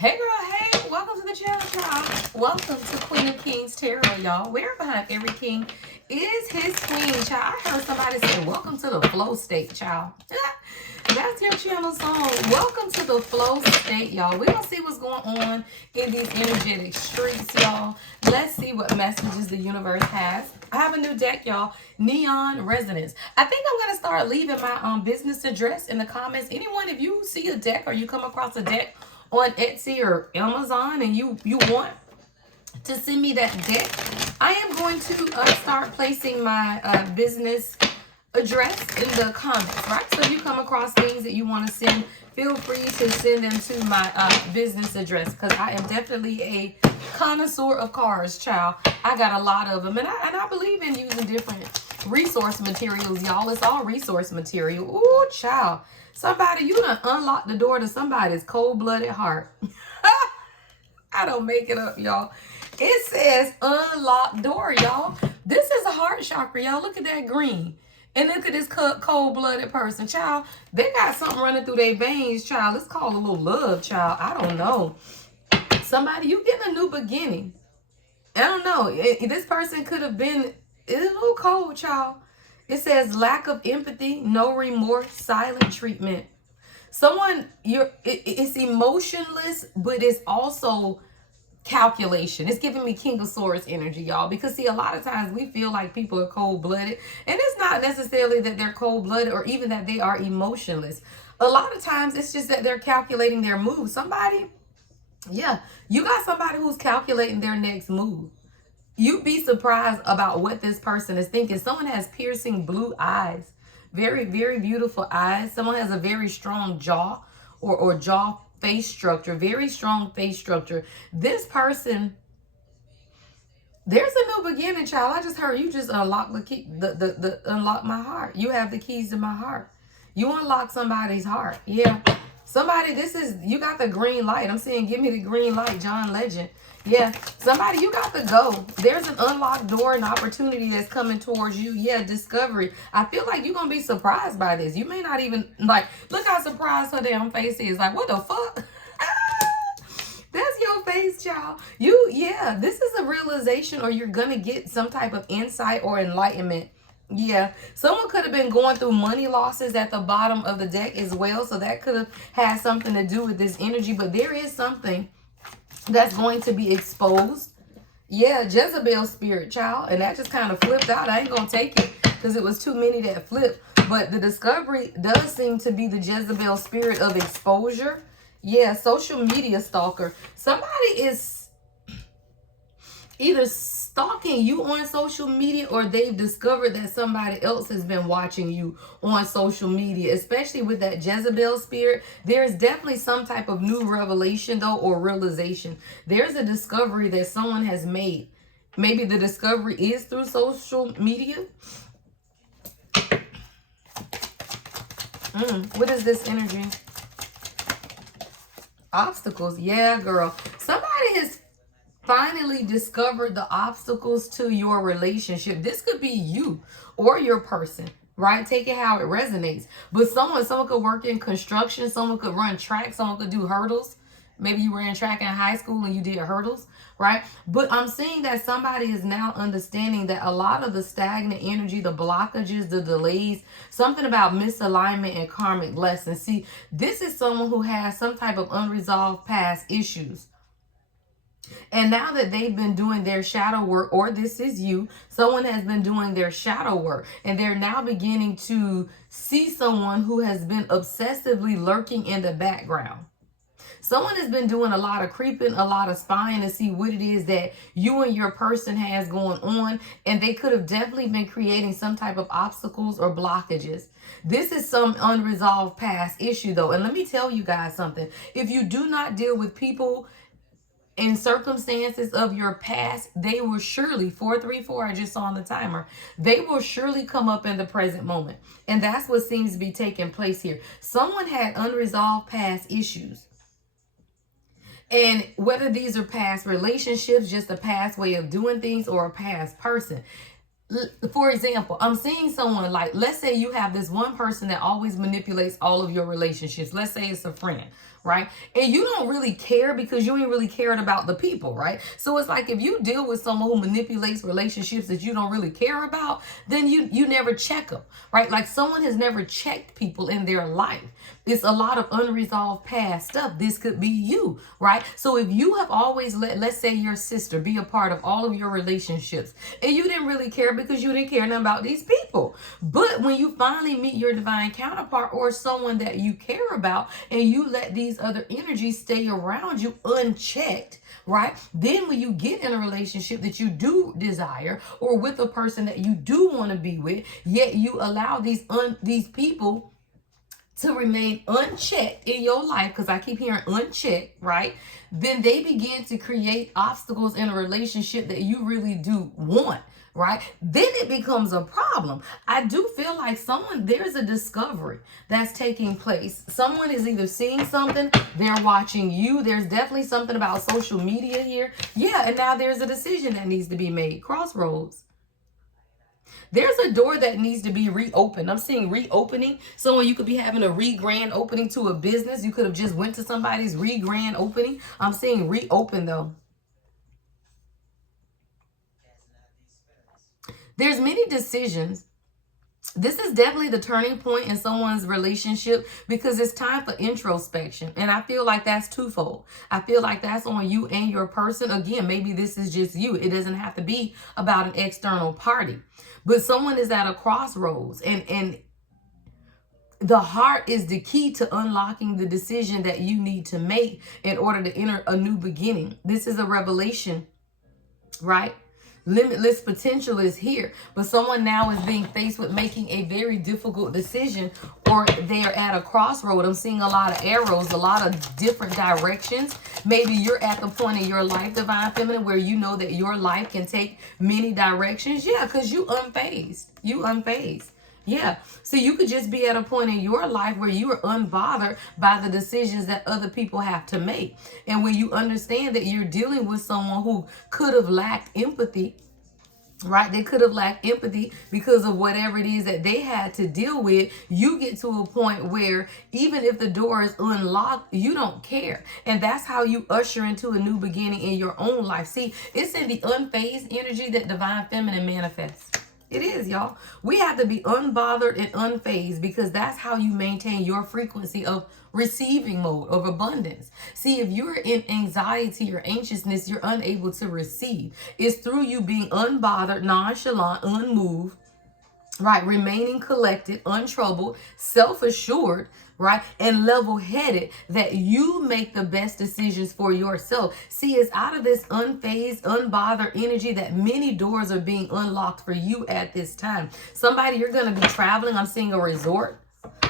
Hey girl, hey, welcome to the channel, y'all. Welcome to Queen of Kings Tarot, y'all. Where behind every king is his queen, child. I heard somebody say, welcome to the flow state, child. That's your channel song. Welcome to the flow state, y'all. We're going to see what's going on in these energetic streets, y'all. Let's see what messages the universe has. I have a new deck, y'all. Neon Resonance. I think I'm going to start leaving my business address in the comments. Anyone, if you see a deck or you come across a deck on Etsy or Amazon and you want to send me that deck, I am going to start placing my business address in the comments, right? So if you come across things that you want to send, feel free to send them to my business address, because I am definitely a connoisseur of cards, child. I got a lot of them, and I believe in using different resource materials, y'all. It's all resource material. Ooh, child. Somebody, you done unlocked the door to somebody's cold-blooded heart. I don't make it up, y'all. It says unlocked door, y'all. This is a heart chakra, y'all. Look at that green. And look at this cold-blooded person, child. They got something running through their veins, child. It's called a little love, child. I don't know. Somebody, you getting a new beginning. I don't know. This person could have been, it's a little cold, child. It says lack of empathy, no remorse, silent treatment. Someone, it's emotionless, but it's also calculation. It's giving me King of Swords energy, y'all. Because see, a lot of times we feel like people are cold-blooded. And it's not necessarily that they're cold-blooded or even that they are emotionless. A lot of times it's just that they're calculating their moves. Somebody, yeah, you got somebody who's calculating their next move. You'd be surprised about what this person is thinking. Someone has piercing blue eyes. Very, very beautiful eyes. Someone has a very strong jaw or jaw face structure. Very strong face structure. This person, there's a new beginning, child. I just heard you just unlock the key, unlock my heart. You have the keys to my heart. You unlock somebody's heart. Yeah. Somebody, this is, you got the green light. I'm saying, give me the green light, John Legend. Yeah, somebody, you got to go. There's an unlocked door, an opportunity that's coming towards you. Yeah, discovery. I feel like you're going to be surprised by this. You may not even, like, look how surprised her damn face is. Like, what the fuck? That's your face, child. Yeah, this is a realization, or you're going to get some type of insight or enlightenment. Yeah, someone could have been going through money losses at the bottom of the deck as well. So that could have had something to do with this energy. But there is something that's going to be exposed. Yeah, Jezebel spirit, child. And that just kind of flipped out. I ain't going to take it because it was too many that flipped. But the discovery does seem to be the Jezebel spirit of exposure. Yeah, social media stalker. Somebody is either stalking you on social media, or they've discovered that somebody else has been watching you on social media, especially with that Jezebel spirit. There's definitely some type of new revelation, though, or realization. There's a discovery that someone has made. Maybe the discovery is through social media. What is this energy? Obstacles. Yeah, girl. Somebody has finally discovered the obstacles to your relationship. This could be you or your person, right? Take it how it resonates. But someone could work in construction. Someone could run track. Someone could do hurdles. Maybe you ran track in high school and you did hurdles, right? But I'm seeing that somebody is now understanding that a lot of the stagnant energy, the blockages, the delays, something about misalignment and karmic lessons. See, this is someone who has some type of unresolved past issues. And now that they've been doing their shadow work, or this is you, someone has been doing their shadow work, and they're now beginning to see someone who has been obsessively lurking in the background. Someone has been doing a lot of creeping, a lot of spying to see what it is that you and your person has going on. And they could have definitely been creating some type of obstacles or blockages. This is some unresolved past issue, though. And let me tell you guys something. If you do not deal with people in circumstances of your past, they will surely, 434, I just saw on the timer, they will surely come up in the present moment. And that's what seems to be taking place here. Someone had unresolved past issues. And whether these are past relationships, just a past way of doing things, or a past person. For example, I'm seeing someone, like, let's say you have this one person that always manipulates all of your relationships. Let's say it's a friend, right? And you don't really care because you ain't really cared about the people, right? So it's like if you deal with someone who manipulates relationships that you don't really care about, then you never check them, right? Like someone has never checked people in their life. It's a lot of unresolved past stuff. This could be you, right? So if you have always let, let's say your sister be a part of all of your relationships and you didn't really care because you didn't care nothing about these people. But when you finally meet your divine counterpart or someone that you care about and you let these other energies stay around you unchecked, right? Then when you get in a relationship that you do desire or with a person that you do want to be with, yet you allow these people to remain unchecked in your life, because I keep hearing unchecked, right? Then they begin to create obstacles in a relationship that you really do want, right? Then it becomes a problem. I do feel like there's a discovery that's taking place. Someone is either seeing something, they're watching you. There's definitely something about social media here. Yeah, and now there's a decision that needs to be made. Crossroads. There's a door that needs to be reopened. I'm seeing reopening. Someone, you could be having a re-grand opening to a business. You could have just went to somebody's re-grand opening. I'm seeing reopen though. There's many decisions. This is definitely the turning point in someone's relationship because it's time for introspection. And I feel like that's twofold. I feel like that's on you and your person. Again, maybe this is just you. It doesn't have to be about an external party. But someone is at a crossroads, and the heart is the key to unlocking the decision that you need to make in order to enter a new beginning. This is a revelation, right? Limitless potential is here, but someone now is being faced with making a very difficult decision, or they are at a crossroad. I'm seeing a lot of arrows, a lot of different directions. Maybe you're at the point in your life, Divine Feminine, where you know that your life can take many directions. Yeah, because you unfazed. You unfazed. Yeah. So you could just be at a point in your life where you are unbothered by the decisions that other people have to make. And when you understand that you're dealing with someone who could have lacked empathy, right? They could have lacked empathy because of whatever it is that they had to deal with. You get to a point where even if the door is unlocked, you don't care. And that's how you usher into a new beginning in your own life. See, it's in the unfazed energy that Divine Feminine manifests. It is, y'all. We have to be unbothered and unfazed because that's how you maintain your frequency of receiving mode, of abundance. See, if you're in anxiety or anxiousness, you're unable to receive. It's through you being unbothered, nonchalant, unmoved, right? Remaining collected, untroubled, self-assured, right? And level-headed that you make the best decisions for yourself. See, it's out of this unfazed, unbothered energy that many doors are being unlocked for you at this time. Somebody, you're going to be traveling. I'm seeing a resort.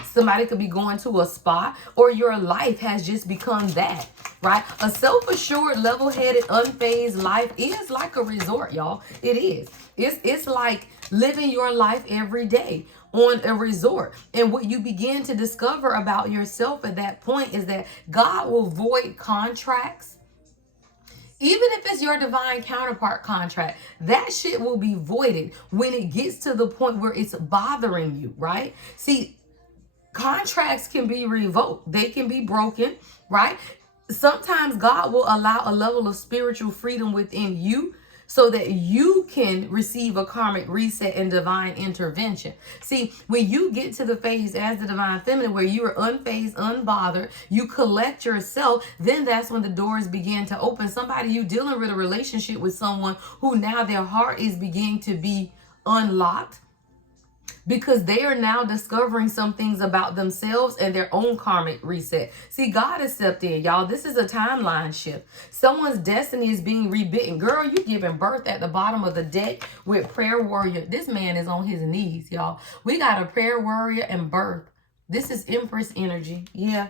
Somebody could be going to a spa, or your life has just become that, right? A self-assured, level-headed, unfazed life is like a resort, y'all. It is. It's like living your life every day on a resort. And what you begin to discover about yourself at that point is that God will void contracts. Even if it's your divine counterpart contract, that shit will be voided when it gets to the point where it's bothering you, right? See, contracts can be revoked. They can be broken, right? Sometimes God will allow a level of spiritual freedom within you so that you can receive a karmic reset and divine intervention. See, when you get to the phase as the Divine Feminine where you are unfazed, unbothered, you collect yourself, then that's when the doors begin to open. Somebody, you dealing with a relationship with someone who now their heart is beginning to be unlocked, because they are now discovering some things about themselves and their own karmic reset. See, God has stepped in, y'all. This is a timeline shift. Someone's destiny is being rebitten. Girl, you giving birth at the bottom of the deck with prayer warrior. This man is on his knees, y'all. We got a prayer warrior and birth. This is Empress energy. Yeah.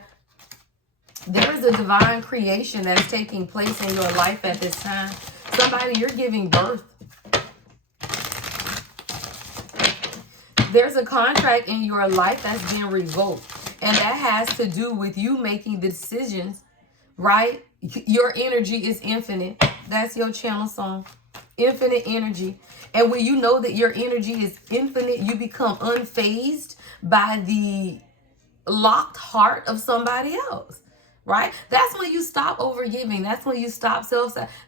There is a divine creation that's taking place in your life at this time. Somebody, you're giving birth. There's a contract in your life that's being revoked. And that has to do with you making the decisions, right? Your energy is infinite. That's your channel song. Infinite energy. And when you know that your energy is infinite, you become unfazed by the locked heart of somebody else, right? That's when you stop overgiving. That's when you stop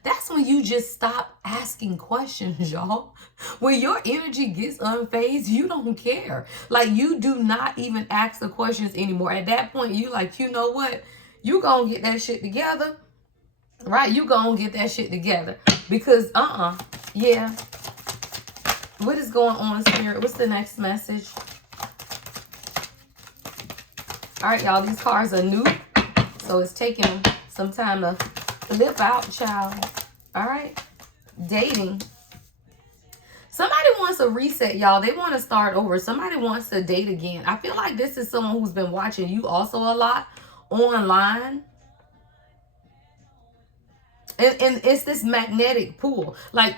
that's when you just stop asking questions, y'all. When your energy gets unfazed, you don't care. Like, you do not even ask the questions anymore. At that point, you like, you know what? You gonna get that shit together, right? You gonna get that shit together. Because, yeah. What is going on, Spirit? What's the next message? All right, y'all, these cards are new. So it's taking some time to flip out, child. All right. Dating. Somebody wants a reset, y'all. They want to start over. Somebody wants to date again. I feel like this is someone who's been watching you also a lot online. And it's this magnetic pull. Like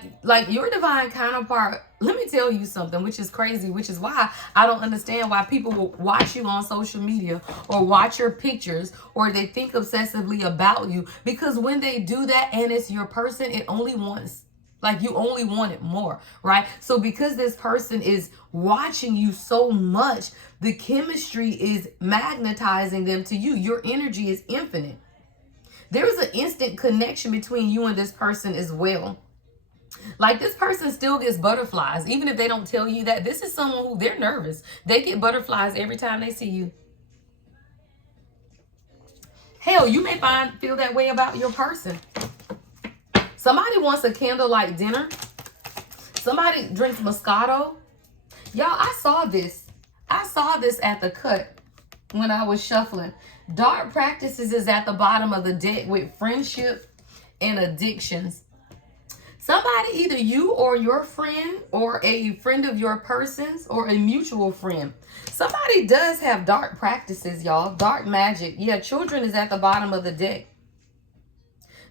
your divine counterpart, let me tell you something, which is crazy, which is why I don't understand why people will watch you on social media or watch your pictures or they think obsessively about you. Because when they do that and it's your person, it only wants, like, you only want it more, right? So because this person is watching you so much, the chemistry is magnetizing them to you. Your energy is infinite. There is an instant connection between you and this person as well. Like, this person still gets butterflies, even if they don't tell you that. This is someone who, they're nervous. They get butterflies every time they see you. Hell, you may feel that way about your person. Somebody wants a candlelight dinner. Somebody drinks Moscato. Y'all, I saw this. I saw this at the cut when I was shuffling. Dark practices is at the bottom of the deck with friendship and addictions. Somebody, either you or your friend or a friend of your person's or a mutual friend. Somebody does have dark practices, y'all. Dark magic. Yeah, children is at the bottom of the deck.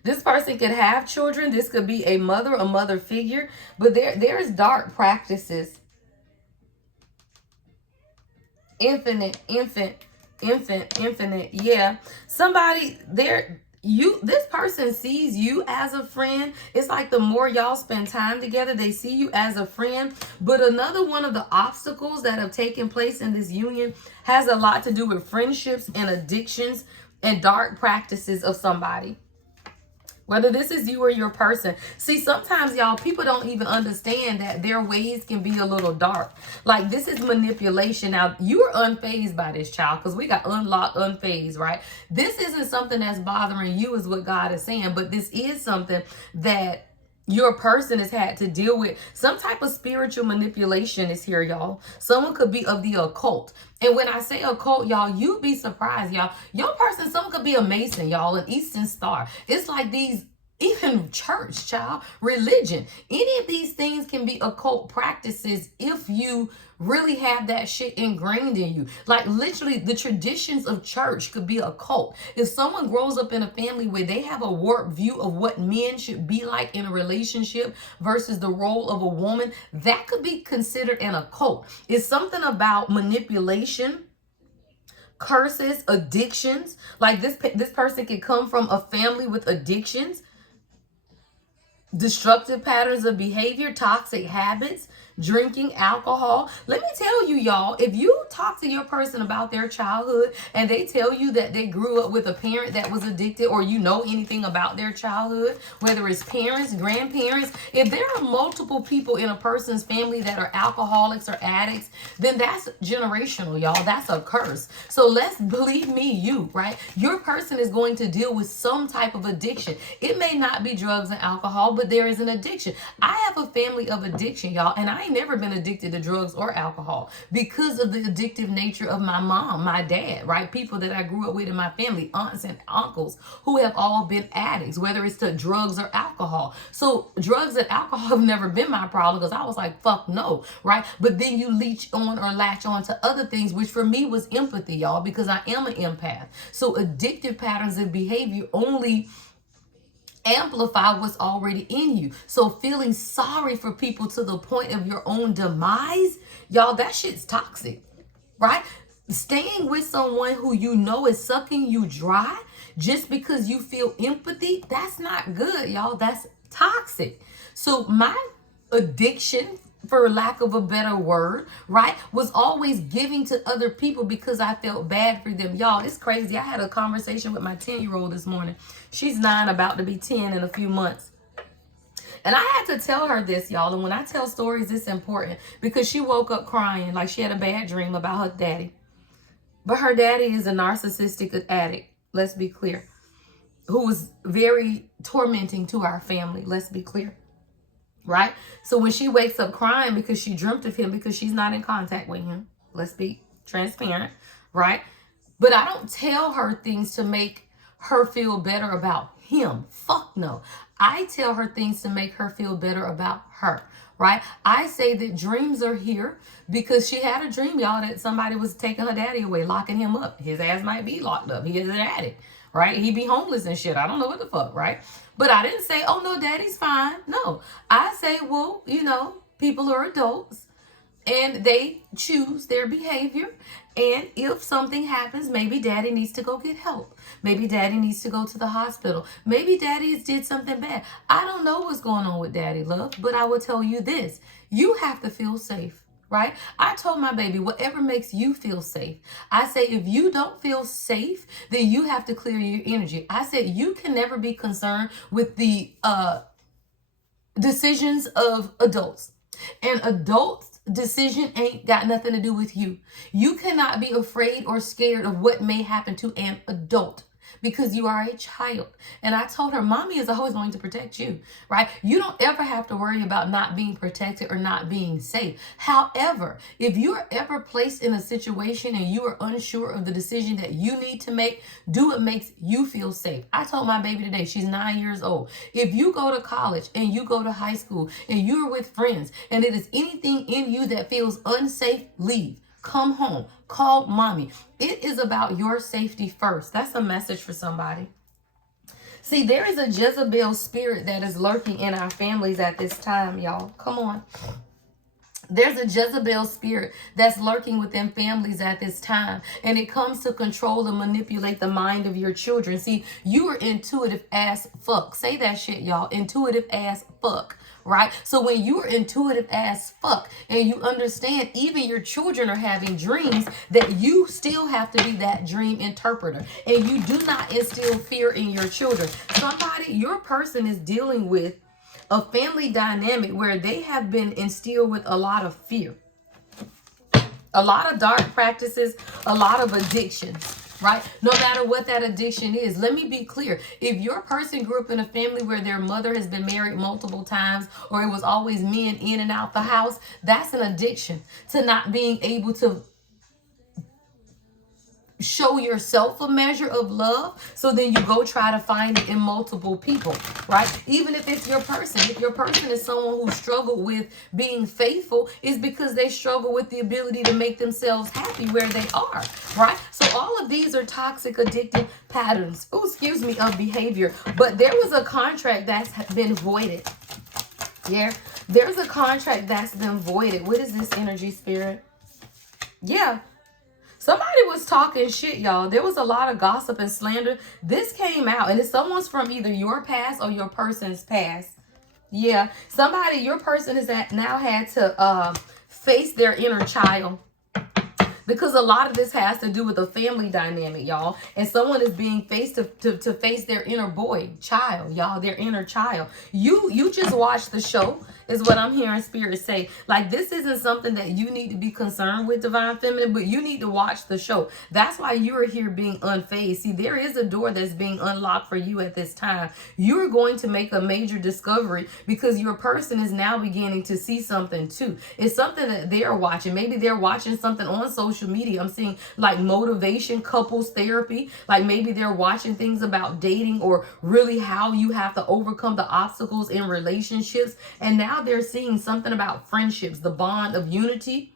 This person could have children. This could be a mother figure. But there is dark practices. Infinite. Yeah. Somebody there, this person sees you as a friend. It's like the more y'all spend time together, they see you as a friend. But another one of the obstacles that have taken place in this union has a lot to do with friendships and addictions and dark practices of somebody. Whether this is you or your person. See, sometimes, y'all, people don't even understand that their ways can be a little dark. Like, this is manipulation. Now, you are unfazed by this, child, because we got unlocked, unfazed, right? This isn't something that's bothering you is what God is saying, but this is something that your person has had to deal with. Some type of spiritual manipulation is here, y'all. Someone could be of the occult. And when I say occult, y'all, you'd be surprised, y'all. Your person, someone could be a Mason, y'all, an Eastern Star. It's like these, even church, child, religion. Any of these things can be occult practices if you really have that shit ingrained in you. Like, literally, the traditions of church could be a cult. If someone grows up in a family where they have a warped view of what men should be like in a relationship versus the role of a woman, that could be considered an occult. It's something about manipulation, curses, addictions. Like, this person can come from a family with addictions, destructive patterns of behavior, toxic habits, drinking, alcohol. Let me tell you, y'all, if you talk to your person about their childhood and they tell you that they grew up with a parent that was addicted, or you know anything about their childhood, whether it's parents, grandparents, if there are multiple people in a person's family that are alcoholics or addicts, then that's generational, y'all. That's a curse. So let's believe me, right? Your person is going to deal with some type of addiction. It may not be drugs and alcohol, but there is an addiction. I have a family of addiction, y'all, and I ain't never been addicted to drugs or alcohol because of the addictive nature of my mom, my dad, right? People that I grew up with in my family, aunts and uncles who have all been addicts, whether it's to drugs or alcohol. So drugs and alcohol have never been my problem because I was like, fuck no, right? But then you leech on or latch on to other things, which for me was empathy, y'all, because I am an empath. So addictive patterns of behavior only amplify what's already in you. So feeling sorry for people to the point of your own demise, y'all, that shit's toxic, right? Staying with someone who you know is sucking you dry just because you feel empathy, that's not good, y'all. That's toxic. So my addiction for lack of a better word, right, was always giving to other people because I felt bad for them. Y'all, it's crazy. I had a conversation with my 10-year-old this morning. She's 9, about to be 10 in a few months. And I had to tell her this, y'all. And when I tell stories, it's important because she woke up crying like she had a bad dream about her daddy. But her daddy is a narcissistic addict, let's be clear, who was very tormenting to our family, let's be clear. Right? So when she wakes up crying because she dreamt of him, because she's not in contact with him, let's be transparent, right? But I don't tell her things to make her feel better about him. Fuck no. I tell her things to make her feel better about her, right? I say that dreams are here because she had a dream, y'all, that somebody was taking her daddy away, locking him up. His ass might be locked up. He is an addict, right? He be homeless and shit. I don't know what the fuck, right? But I didn't say, oh, no, daddy's fine. No, I say, well, you know, people are adults and they choose their behavior. And if something happens, maybe daddy needs to go get help. Maybe daddy needs to go to the hospital. Maybe daddy did something bad. I don't know what's going on with daddy, love, but I will tell you this. You have to feel safe, right? I told my baby, whatever makes you feel safe. I say, if you don't feel safe, then you have to clear your energy. I said, you can never be concerned with the decisions of adults. And adults' decision ain't got nothing to do with you. You cannot be afraid or scared of what may happen to an adult because you are a child. And I told her, mommy is always going to protect you, right? You don't ever have to worry about not being protected or not being safe. However, if you're ever placed in a situation and you are unsure of the decision that you need to make, do what makes you feel safe. I told my baby today, she's 9 years old. If you go to college and you go to high school and you're with friends and it is anything in you that feels unsafe, leave. Come home. Call mommy. It is about your safety first. That's a message for somebody. See, there is a Jezebel spirit that is lurking in our families at this time, y'all. Come on. There's a Jezebel spirit that's lurking within families at this time. And it comes to control and manipulate the mind of your children. See, you are intuitive as fuck. Say that shit, y'all. Intuitive as fuck. Right? So when you're intuitive as fuck and you understand even your children are having dreams, that you still have to be that dream interpreter. And you do not instill fear in your children. Somebody, your person is dealing with a family dynamic where they have been instilled with a lot of fear, a lot of dark practices, a lot of addictions. Right? No matter what that addiction is. Let me be clear. If your person grew up in a family where their mother has been married multiple times, or it was always men in and out the house, that's an addiction to not being able to show yourself a measure of love. So then you go try to find it in multiple people, right? Even if it's your person. If your person is someone who struggled with being faithful, it's because they struggle with the ability to make themselves happy where they are, right? So all of these are toxic, addictive patterns, of behavior. But there was a contract that's been voided. Yeah, there's a contract that's been voided. What is this energy, spirit? Yeah. Somebody was talking shit, y'all. There was a lot of gossip and slander. This came out, and it's someone's from either your past or your person's past. Yeah, somebody, your person has now had to face their inner child. Because a lot of this has to do with a family dynamic, y'all. And someone is being faced to face their inner child, y'all, their inner child. You just watch the show, is what I'm hearing spirit say. Like, this isn't something that you need to be concerned with, Divine Feminine, but you need to watch the show. That's why you're here being unfazed. See, there is a door that's being unlocked for you at this time. You're going to make a major discovery because your person is now beginning to see something too. It's something that they're watching. Maybe they're watching something on social media. I'm seeing like motivation, couples therapy. Like maybe they're watching things about dating or really how you have to overcome the obstacles in relationships. And now they're seeing something about friendships, the bond of unity.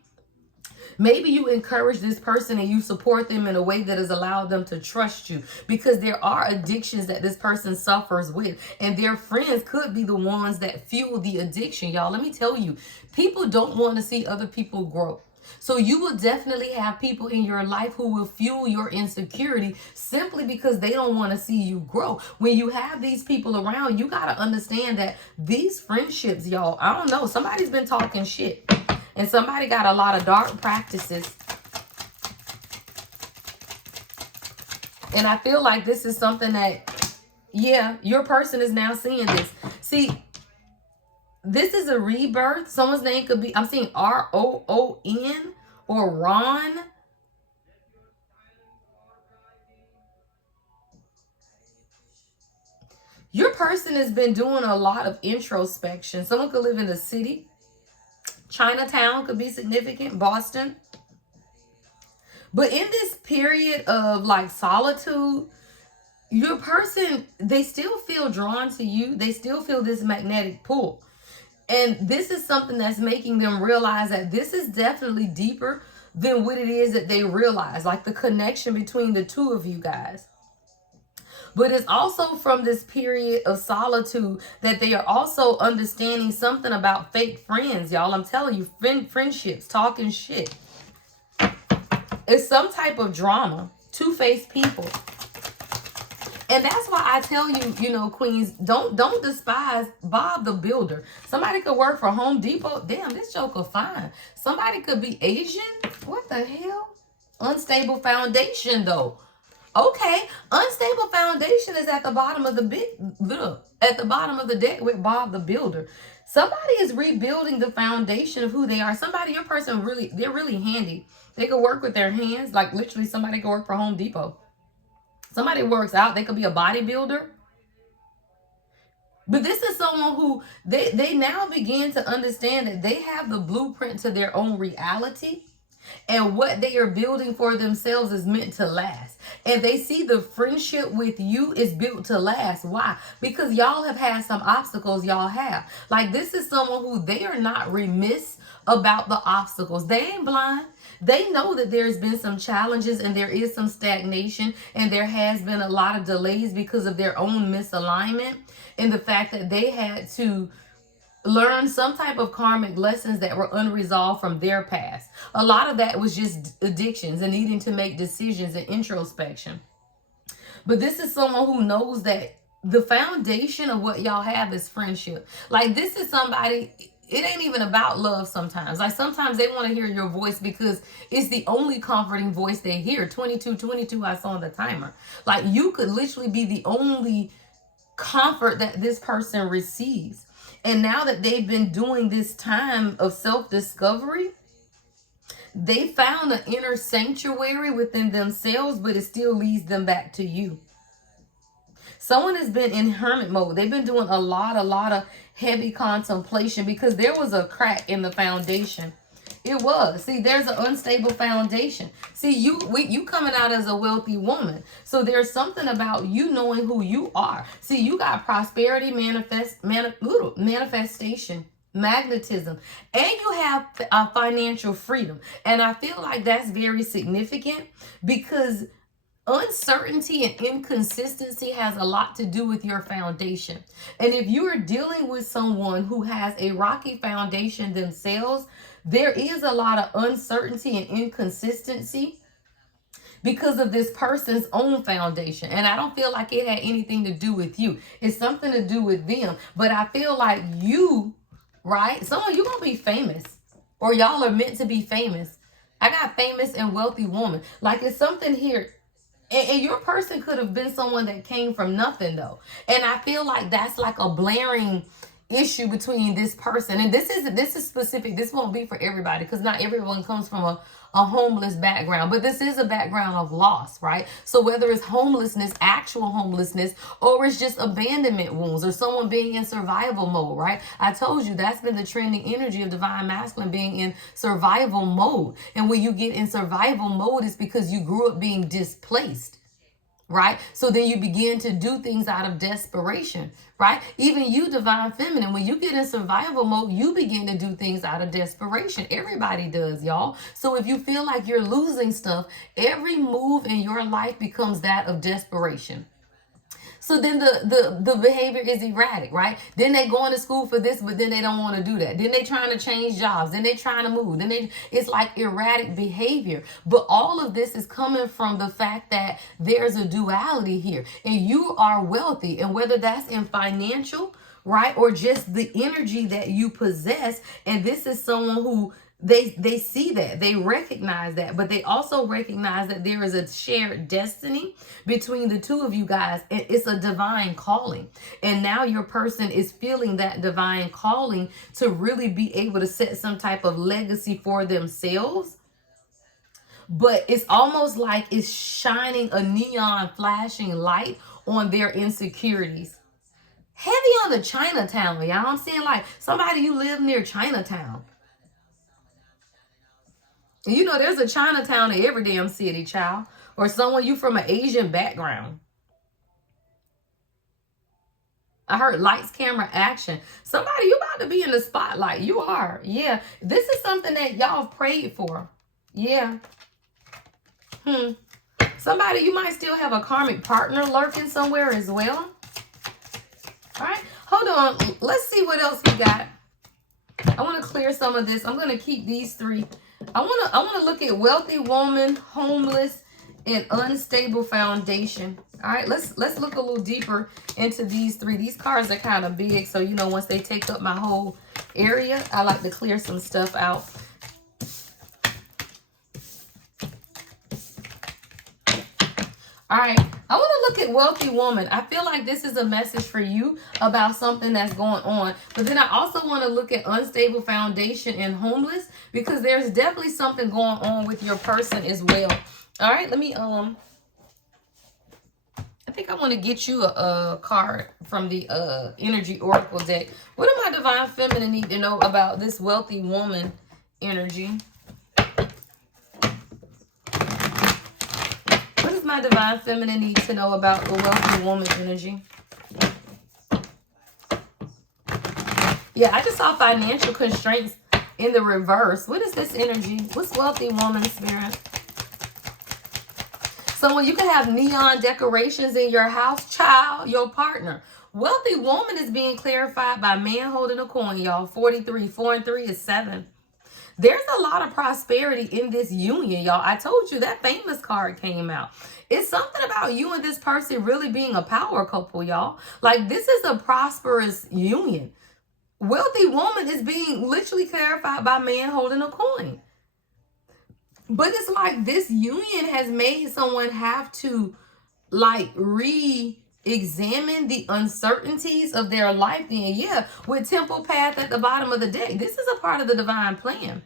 Maybe you encourage this person and you support them in a way that has allowed them to trust you, because there are addictions that this person suffers with, and their friends could be the ones that fuel the addiction. Y'all, let me tell you, people don't want to see other people grow. So you will definitely have people in your life who will fuel your insecurity simply because they don't want to see you grow. When you have these people around, you got to understand that these friendships, y'all, I don't know, somebody's been talking shit and somebody got a lot of dark practices. And I feel like this is something that, yeah, your person is now seeing this. See, this is a rebirth. Someone's name could be, I'm seeing Roon or Ron. Your person has been doing a lot of introspection. Someone could live in the city. Chinatown could be significant. Boston. But in this period of like solitude, your person, they still feel drawn to you. They still feel this magnetic pull. And this is something that's making them realize that this is definitely deeper than what it is that they realize. Like the connection between the two of you guys. But it's also from this period of solitude that they are also understanding something about fake friends, y'all. I'm telling you, friendships, talking shit. It's some type of drama. Two-faced people. And that's why I tell you, you know, queens, don't despise Bob the Builder. Somebody could work for Home Depot. Damn, this joker fine. Somebody could be Asian. What the hell? Unstable foundation, though. Okay, unstable foundation is at the bottom of the deck with Bob the Builder. Somebody is rebuilding the foundation of who they are. Somebody, your person, they're really handy. They could work with their hands. Like literally somebody could work for Home Depot. Somebody works out. They could be a bodybuilder. But this is someone who they now begin to understand that they have the blueprint to their own reality. And what they are building for themselves is meant to last. And they see the friendship with you is built to last. Why? Because y'all have had some obstacles y'all have. Like this is someone who they are not remiss about the obstacles. They ain't blind. They know that there's been some challenges and there is some stagnation and there has been a lot of delays because of their own misalignment and the fact that they had to learn some type of karmic lessons that were unresolved from their past. A lot of that was just addictions and needing to make decisions and introspection. But this is someone who knows that the foundation of what y'all have is friendship. Like this is somebody, it ain't even about love sometimes. Like sometimes they want to hear your voice because it's the only comforting voice they hear. 22, I saw the timer. Like you could literally be the only comfort that this person receives. And now that they've been doing this time of self-discovery, they found an inner sanctuary within themselves, but it still leads them back to you. Someone has been in hermit mode. They've been doing a lot of heavy contemplation because there was a crack in the foundation. It was. See, there's an unstable foundation. See, you coming out as a wealthy woman. So there's something about you knowing who you are. See, you got prosperity, manifestation, magnetism, and you have financial freedom. And I feel like that's very significant because uncertainty and inconsistency has a lot to do with your foundation. And if you are dealing with someone who has a rocky foundation themselves, there is a lot of uncertainty and inconsistency because of this person's own foundation. And I don't feel like it had anything to do with you. It's something to do with them. But I feel like you, right? Some of you gonna be famous, or y'all are meant to be famous. I got famous and wealthy woman. Like it's something here. And your person could have been someone that came from nothing though. And I feel like that's like a blaring issue between this person. And this is specific. This won't be for everybody because not everyone comes from a homeless background, but this is a background of loss, right? So whether it's homelessness, actual homelessness, or it's just abandonment wounds or someone being in survival mode, right? I told you that's been the trending energy of divine masculine, being in survival mode. And when you get in survival mode, it's because you grew up being displaced. Right? So then you begin to do things out of desperation, right? Even you, divine feminine, when you get in survival mode, you begin to do things out of desperation. Everybody does, y'all. So if you feel like you're losing stuff, every move in your life becomes that of desperation. So then the behavior is erratic, right? Then they going to school for this, but then they don't want to do that. Then they trying to change jobs. Then they trying to move. It's like erratic behavior. But all of this is coming from the fact that there's a duality here. And you are wealthy. And whether that's in financial, right, or just the energy that you possess. And this is someone who they see that, they recognize that, but they also recognize that there is a shared destiny between the two of you guys, and it's a divine calling. And now your person is feeling that divine calling to really be able to set some type of legacy for themselves. But it's almost like it's shining a neon flashing light on their insecurities. Heavy on the Chinatown, y'all. I'm saying, like, somebody you live near Chinatown. You know, there's a Chinatown in every damn city, child. Or someone you from an Asian background. I heard lights, camera, action. Somebody, you about to be in the spotlight. You are. Yeah. This is something that y'all prayed for. Yeah. Somebody, you might still have a karmic partner lurking somewhere as well. All right. Hold on. Let's see what else we got. I want to clear some of this. I'm going to keep these three. I want to look at wealthy woman, homeless, and unstable foundation. All right, let's look a little deeper into these three. These cards are kind of big, so you know, once they take up my whole area, I like to clear some stuff out. All right, I want to look at wealthy woman. I feel like this is a message for you about something that's going on. But then I also want to look at unstable foundation and homeless, because there's definitely something going on with your person as well. All right, let me, I think I want to get you a card from the Energy Oracle deck. What do my Divine Feminine need to know about this wealthy woman energy? My Divine Feminine needs to know about the wealthy woman energy. Yeah, I just saw financial constraints in the reverse. What is this energy? What's wealthy woman spirit? So when you can have neon decorations in your house, child, your partner. Wealthy woman is being clarified by man holding a coin, y'all. 43. 4 and 3 is 7. There's a lot of prosperity in this union, y'all. I told you that famous card came out. It's something about you and this person really being a power couple, y'all. Like, this is a prosperous union. Wealthy woman is being literally clarified by man holding a coin. But it's like this union has made someone have to, like, re-examine the uncertainties of their life. Then, yeah, with Temple Path at the bottom of the deck, this is a part of the divine plan.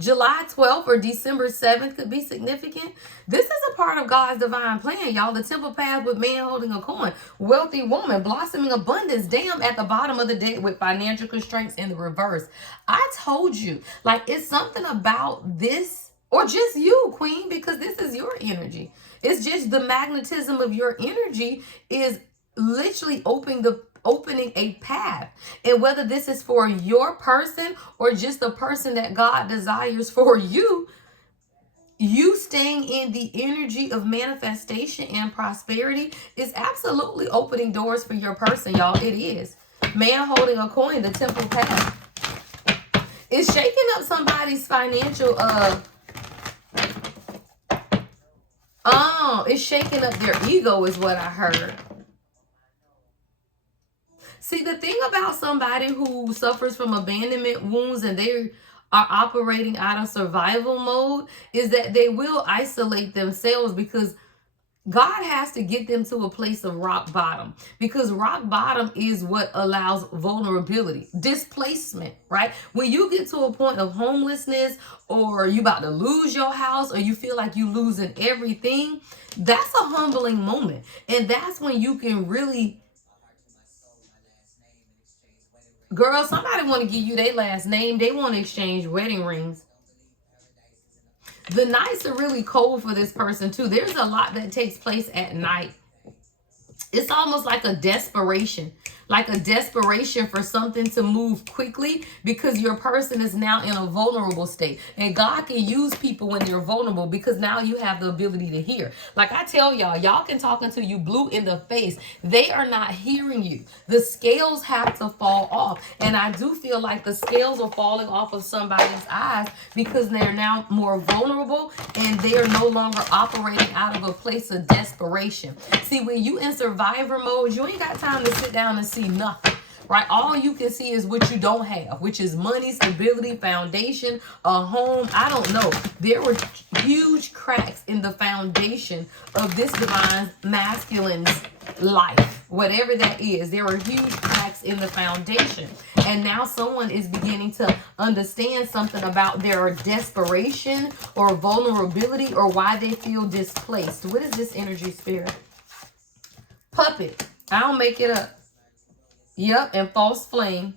July 12th or December 7th could be significant. This is a part of God's divine plan, y'all. The Temple Path with man holding a coin. Wealthy woman, blossoming abundance. Damn, at the bottom of the deck with financial constraints in the reverse. I told you, like, it's something about this, or just you, queen, because this is your energy. It's just the magnetism of your energy is literally opening a path. And whether this is for your person or just the person that God desires for you, you staying in the energy of manifestation and prosperity is absolutely opening doors for your person, y'all. It is. Man holding a coin, the Temple Path. It's shaking up somebody's financial, it's shaking up their ego is what I heard. See, the thing about somebody who suffers from abandonment wounds and they are operating out of survival mode is that they will isolate themselves, because God has to get them to a place of rock bottom, because rock bottom is what allows vulnerability, displacement, right? When you get to a point of homelessness, or you about to lose your house, or you feel like you losing everything, that's a humbling moment. And that's when you can really, girl, somebody want to give you their last name. They want to exchange wedding rings. The nights are really cold for this person too. There's a lot that takes place at night. It's almost like a desperation for something to move quickly, because your person is now in a vulnerable state. And God can use people when they're vulnerable, because now you have the ability to hear. Like I tell y'all can talk until you blue in the face. They are not hearing you. The scales have to fall off. And I do feel like the scales are falling off of somebody's eyes, because they're now more vulnerable and they are no longer operating out of a place of desperation. See, when you in survivor mode, you ain't got time to sit down and see nothing, right? All you can see is what you don't have, which is money, stability, foundation, a home. I don't know. There were huge cracks in the foundation of this divine masculine's life, whatever that is. There were huge cracks in the foundation. And now someone is beginning to understand something about their desperation or vulnerability, or why they feel displaced. What is this energy, spirit? Puppet. I don't make it up. Yep, and false flame.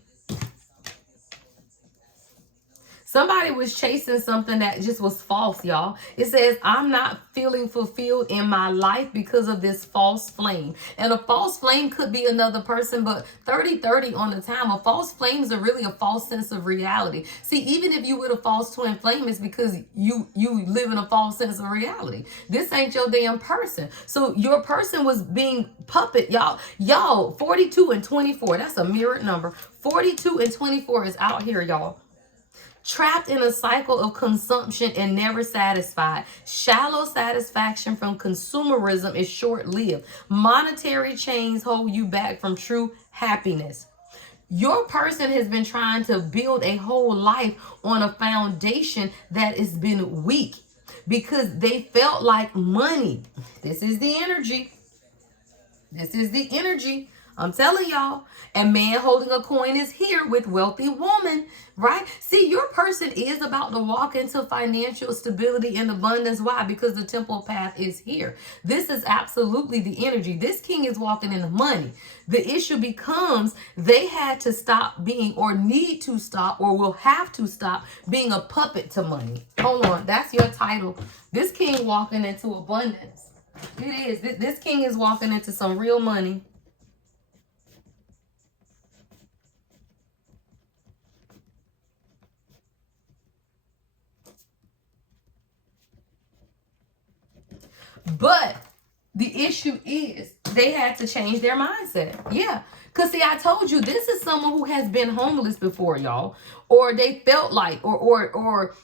Somebody was chasing something that just was false, y'all. It says, I'm not feeling fulfilled in my life because of this false flame. And a false flame could be another person, but 30-30 on the time. A false flame is really a false sense of reality. See, even if you with a false twin flame, it's because you live in a false sense of reality. This ain't your damn person. So your person was being puppet, y'all. Y'all, 42 and 24, that's a mirrored number. 42 and 24 is out here, y'all. Trapped in a cycle of consumption and never satisfied. Shallow satisfaction from consumerism is short-lived. Monetary chains hold you back from true happiness. Your person has been trying to build a whole life on a foundation that has been weak, because they felt like money. This is the energy. This is the energy. I'm telling y'all. And man holding a coin is here with wealthy woman, right? See, your person is about to walk into financial stability and abundance. Why? Because the temple path is here. This is absolutely the energy. This king is walking in the money. The issue becomes they had to stop being, or need to stop, or will have to stop being a puppet to money. Hold on. That's your title. This king walking into abundance. It is. This king is walking into some real money. But the issue is they had to change their mindset. Yeah. Because, see, I told you, this is someone who has been homeless before, y'all. Or they felt like, or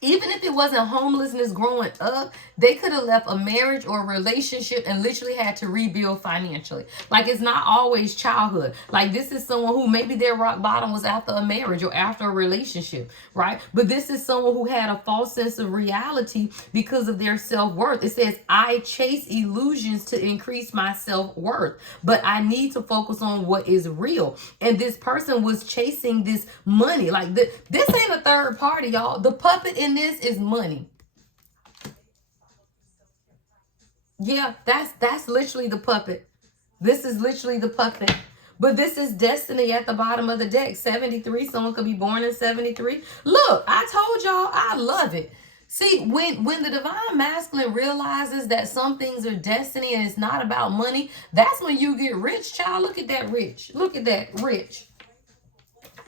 even if it wasn't homelessness growing up, they could have left a marriage or a relationship and literally had to rebuild financially. Like, it's not always childhood. Like, this is someone who maybe their rock bottom was after a marriage or after a relationship, right? But this is someone who had a false sense of reality because of their self-worth. It says, I chase illusions to increase my self-worth, but I need to focus on what is real. And this person was chasing this money. Like, this ain't a third party, y'all. The puppet in this is money. Yeah, that's literally the puppet. This is literally the puppet. But this is destiny at the bottom of the deck. 73. Someone could be born in 73. Look, I told y'all I love it. See, when the divine masculine realizes that some things are destiny and it's not about money, that's when you get rich, child. Look at that rich. Look at that rich.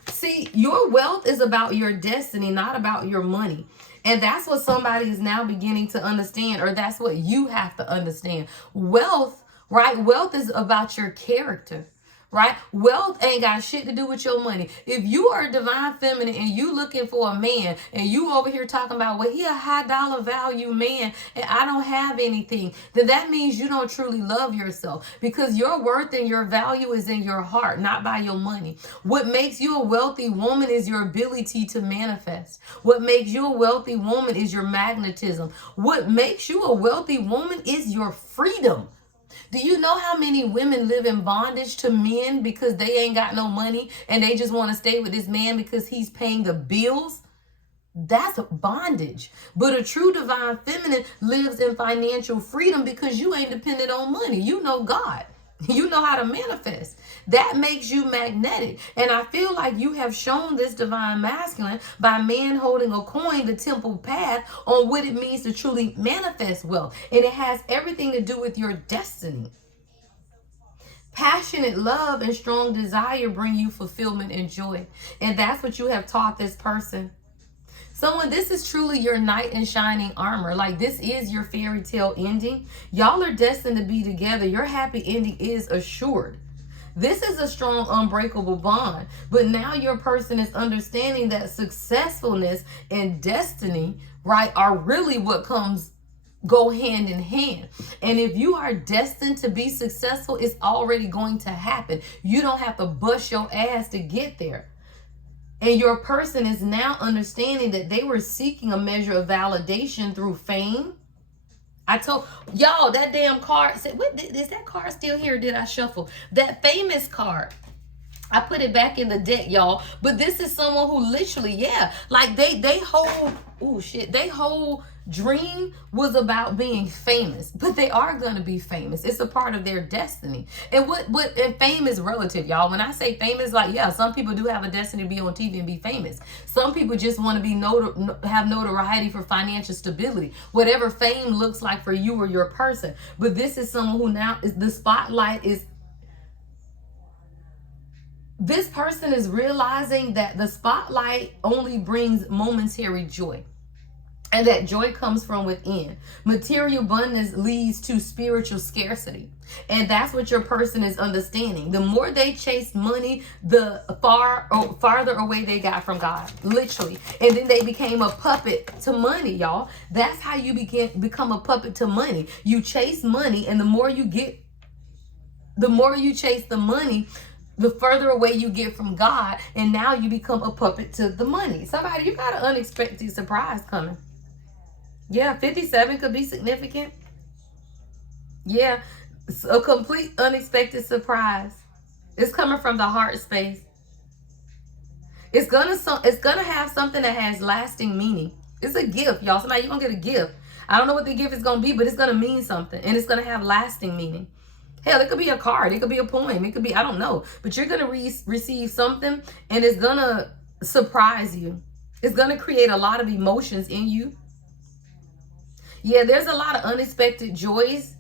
See, your wealth is about your destiny, not about your money. And that's what somebody is now beginning to understand, or that's what you have to understand. Wealth, right? Wealth is about your character, right? Wealth ain't got shit to do with your money. If you are a divine feminine and you looking for a man and you over here talking about, well, he a high dollar value man and I don't have anything, then that means you don't truly love yourself, because your worth and your value is in your heart, not by your money. What makes you a wealthy woman is your ability to manifest. What makes you a wealthy woman is your magnetism. What makes you a wealthy woman is your freedom. Do you know how many women live in bondage to men because they ain't got no money and they just want to stay with this man because he's paying the bills? That's bondage. But a true divine feminine lives in financial freedom because you ain't dependent on money. You know God. You know how to manifest. That makes you magnetic. And I feel like you have shown this divine masculine by man holding a coin, the temple path, on what it means to truly manifest wealth. And it has everything to do with your destiny. Passionate love and strong desire bring you fulfillment and joy. And that's what you have taught this person. Someone, this is truly your knight in shining armor. Like, this is your fairy tale ending. Y'all are destined to be together. Your happy ending is assured. This is a strong, unbreakable bond. But now your person is understanding that successfulness and destiny, right, are really what go hand in hand. And if you are destined to be successful, it's already going to happen. You don't have to bust your ass to get there. And your person is now understanding that they were seeking a measure of validation through fame. I told y'all that damn card said, what is that card still here? Did I shuffle that famous card? I put it back in the deck, y'all. But this is someone who literally, yeah, like they whole, oh shit, they whole dream was about being famous. But they are gonna be famous. It's a part of their destiny. And and fame is relative, y'all. When I say famous, like, yeah, some people do have a destiny to be on TV and be famous. Some people just want to be have notoriety for financial stability. Whatever fame looks like for you or your person. But this is someone who now is the spotlight is. This person is realizing that the spotlight only brings momentary joy, and that joy comes from within. Material abundance leads to spiritual scarcity, and that's what your person is understanding. The more they chased money, the farther away they got from God, literally. And then they became a puppet to money, y'all. That's how you become a puppet to money. You chase money, and the more you chase the money, the further away you get from God, and now you become a puppet to the money. Somebody, you got an unexpected surprise coming. Yeah, 57 could be significant. Yeah, it's a complete unexpected surprise. It's coming from the heart space. It's gonna have something that has lasting meaning. It's a gift, y'all. Somebody, you're gonna get a gift. I don't know what the gift is gonna be, but it's gonna mean something, and it's gonna have lasting meaning. Hell, it could be a card. It could be a poem. It could be, I don't know. But you're going to receive something, and it's going to surprise you. It's going to create a lot of emotions in you. Yeah, there's a lot of unexpected joys.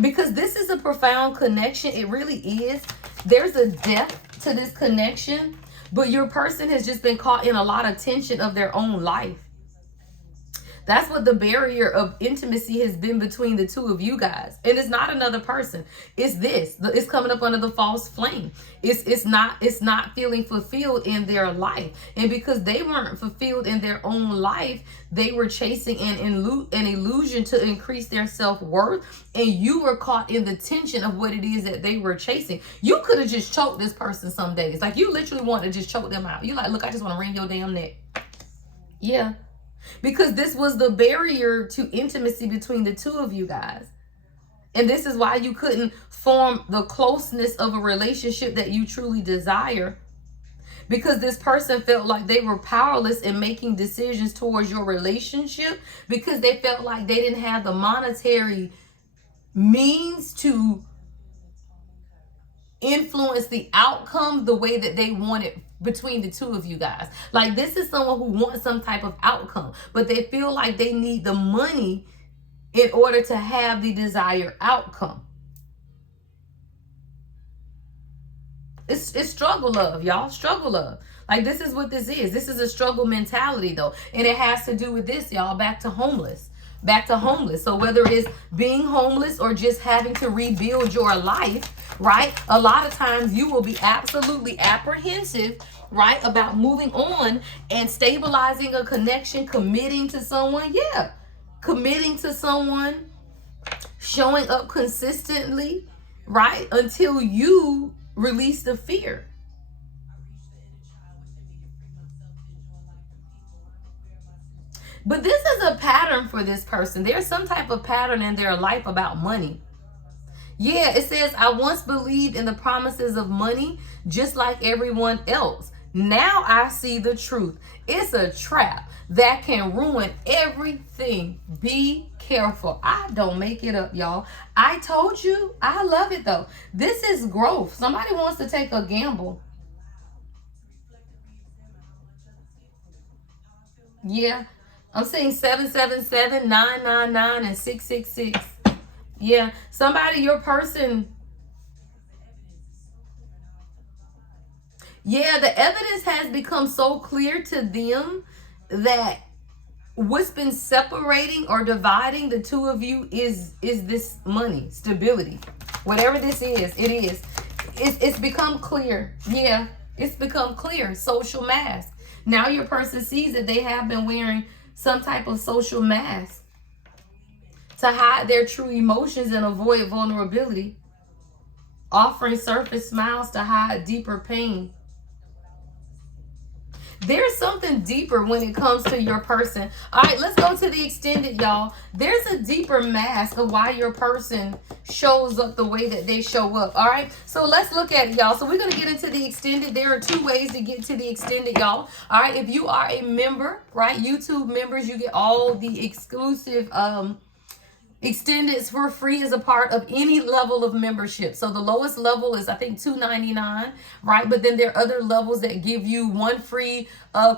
Because this is a profound connection. It really is. There's a depth to this connection. But your person has just been caught in a lot of tension of their own life. That's what the barrier of intimacy has been between the two of you guys. And it's not another person. It's this. It's coming up under the false flame. It's not feeling fulfilled in their life. And because they weren't fulfilled in their own life, they were chasing an illusion to increase their self-worth. And you were caught in the tension of what it is that they were chasing. You could have just choked this person some days. Like, you literally want to just choke them out. You like, look, I just want to wring your damn neck. Yeah. Because this was the barrier to intimacy between the two of you guys. And this is why you couldn't form the closeness of a relationship that you truly desire. Because this person felt like they were powerless in making decisions towards your relationship. Because they felt like they didn't have the monetary means to influence the outcome the way that they wanted between the two of you guys. Like, this is someone who wants some type of outcome, but they feel like they need the money in order to have the desired outcome. It's struggle love, y'all. Struggle love. Like, this is what this is. This is a struggle mentality, though. And it has to do with this, y'all. Back to homeless. So whether it's being homeless or just having to rebuild your life, right? A lot of times you will be absolutely apprehensive, right, about moving on and stabilizing a connection, committing to someone. Yeah, committing to someone, showing up consistently, right, until you release the fear. But this is a pattern for this person. There's some type of pattern in their life about money. Yeah, it says, I once believed in the promises of money just like everyone else. Now I see the truth. It's a trap that can ruin everything. Be careful. I don't make it up, y'all. I told you. I love it, though. This is growth. Somebody wants to take a gamble. Yeah. I'm seeing 777, 999, and 666. Yeah. Somebody, your person Yeah, the evidence has become so clear to them that what's been separating or dividing the two of you is this money, stability. Whatever this is, it is. It's become clear. Yeah, it's become clear. Social mask. Now your person sees that they have been wearing some type of social mask to hide their true emotions and avoid vulnerability, offering surface smiles to hide deeper pain. There's something deeper when it comes to your person. All right, let's go to the extended, y'all. There's a deeper mask of why your person shows up the way that they show up. All right, so let's look at it, y'all. So we're going to get into the extended. There are two ways to get to the extended, y'all. All right, if you are a member, right, YouTube members, you get all the exclusive extendeds for free as a part of any level of membership. So the lowest level is, I think, $2.99, right? But then there are other levels that give you one free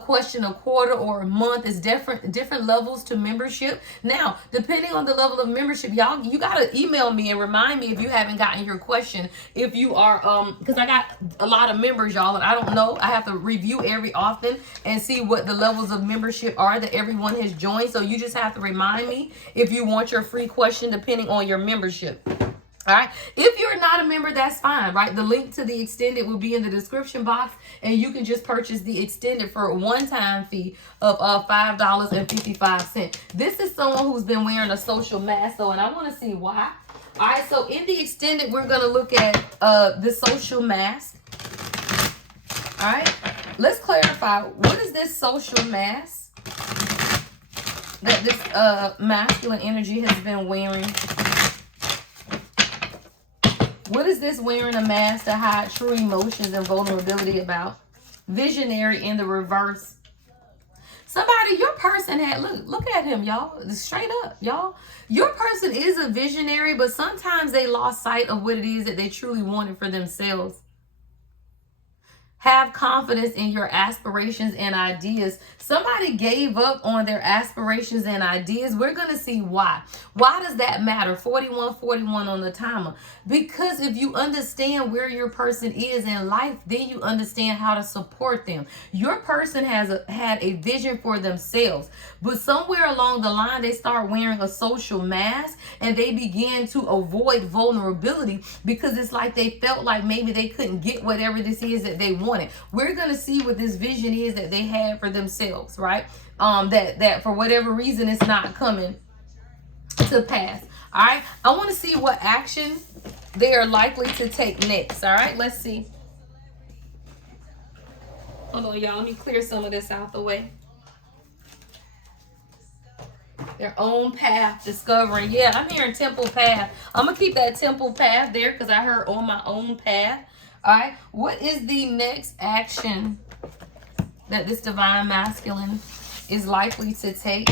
question a quarter or a month. Is different levels to membership. Now, depending on the level of membership, y'all, you gotta email me and remind me if you haven't gotten your question. If you are, because I got a lot of members, y'all, and I don't know. I have to review every often and see what the levels of membership are that everyone has joined. So you just have to remind me if you want your free question depending on your membership. All right, if you're not a member, that's fine, right? The link to the extended will be in the description box, and you can just purchase the extended for a one-time fee of $5.55. This is someone who's been wearing a social mask, though, and I want to see why. All right, so in the extended, we're going to look at the social mask. All right, let's clarify. What is this social mask that this masculine energy has been wearing? What is this wearing a mask to hide true emotions and vulnerability about? Visionary in the reverse. Somebody, your person had, look at him, y'all. Straight up, y'all. Your person is a visionary, but sometimes they lost sight of what it is that they truly wanted for themselves. Have confidence in your aspirations and ideas. Somebody gave up on their aspirations and ideas. We're going to see why. Why does that matter? 4141 on the timer. Because if you understand where your person is in life, then you understand how to support them. Your person has had a vision for themselves, but somewhere along the line, they start wearing a social mask and they began to avoid vulnerability because it's like they felt like maybe they couldn't get whatever this is that they want. We're going to see what this vision is that they had for themselves, right? That for whatever reason, it's not coming to pass. All right. I want to see what action they are likely to take next. All right. Let's see. Hold on, y'all. Let me clear some of this out the way. Their own path discovering. Yeah, I'm hearing temple path. I'm going to keep that temple path there because I heard on my own path. All right, what is the next action that this divine masculine is likely to take?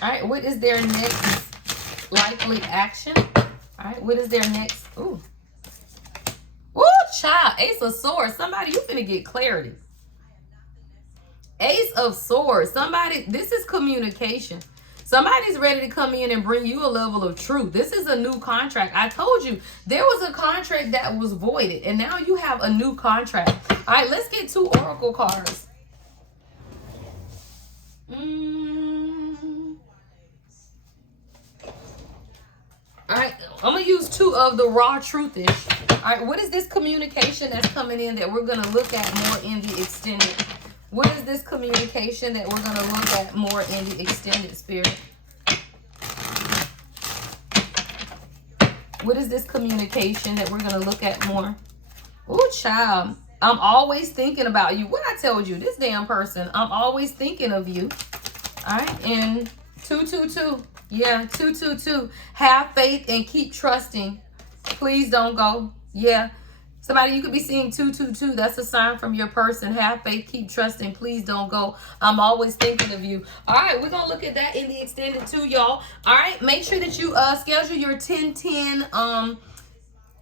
All right, what is their next likely action? All right, what is their next? Ooh, child, Ace of Swords. Somebody, you finna get clarity. Ace of Swords. Somebody, this is communication. Somebody's ready to come in and bring you a level of truth. This is a new contract. I told you there was a contract that was voided, and now you have a new contract. All right, let's get 2 oracle cards. All right, I'm going to use 2 of the raw truthish. All right, what is this communication that's coming in that we're going to look at more in the extended? What is this communication that we're going to look at more in the extended, spirit? What is this communication that we're going to look at more? Oh, child. I'm always thinking about you. What I told you, this damn person, I'm always thinking of you. All right. And 222. Yeah, 222. Have faith and keep trusting. Please don't go. Yeah. Somebody, you could be seeing 222. That's a sign from your person. Have faith, keep trusting. Please don't go. I'm always thinking of you. All right, we're going to look at that in the extended too, y'all. All right, make sure that you schedule your 1010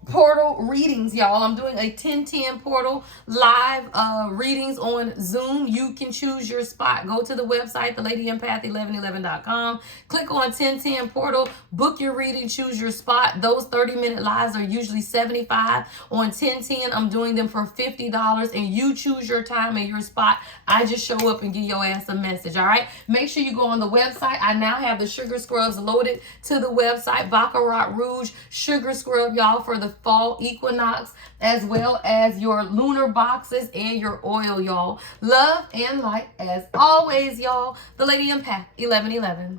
portal readings, y'all. I'm doing a 1010 portal live readings on Zoom. You can choose your spot. Go to the website, theladyempath1111.com. Click on 1010 portal, book your reading, choose your spot. Those 30-minute lives are usually $75. On 1010, I'm doing them for $50, and you choose your time and your spot. I just show up and give your ass a message, all right? Make sure you go on the website. I now have the sugar scrubs loaded to the website. Baccarat Rouge sugar scrub, y'all, for the fall equinox, as well as your lunar boxes and your oil, y'all. Love and light as always, y'all. The Lady Empath 1111.